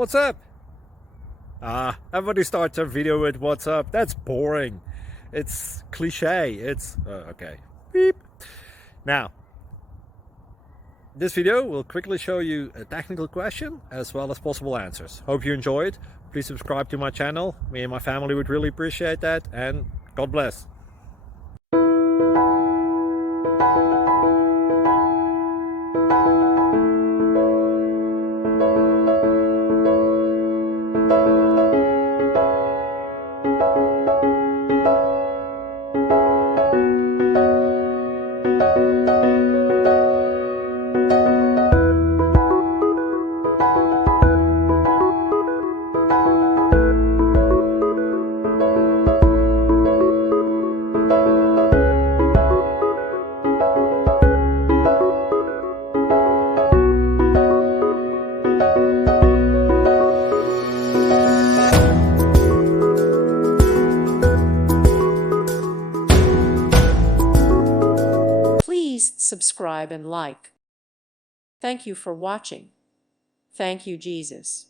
What's up? Everybody starts a video with what's up. That's boring. It's cliche. It's okay. Beep. Now, this video will quickly show you a technical question as well as possible answers. Hope you enjoy it. Please subscribe to my channel. Me and my family would really appreciate that, and God bless. Please subscribe and like. Thank you for watching. Thank you, Jesus.